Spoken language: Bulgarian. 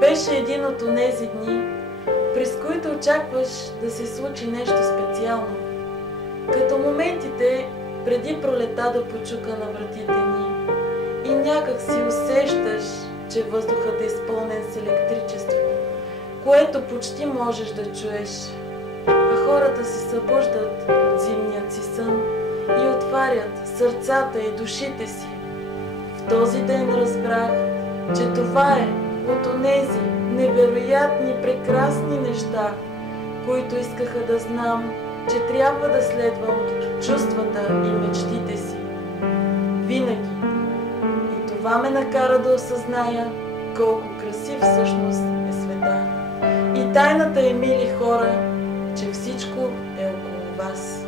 Беше един от онези дни, през които очакваш да се случи нещо специално. Като моментите преди пролета да почука на вратите ни и някак си усещаш, че въздухът е изпълнен с електричество, което почти можеш да чуеш, а хората се събуждат от зимният си сън и отварят сърцата и душите си. В този ден разбрах, че това е от онези невероятни, прекрасни неща, които искаха да знам, че трябва да следвам чувствата и мечтите си. Винаги. И това ме накара да осъзная колко красив всъщност е света. И тайната е, мили хора, че всичко е около вас.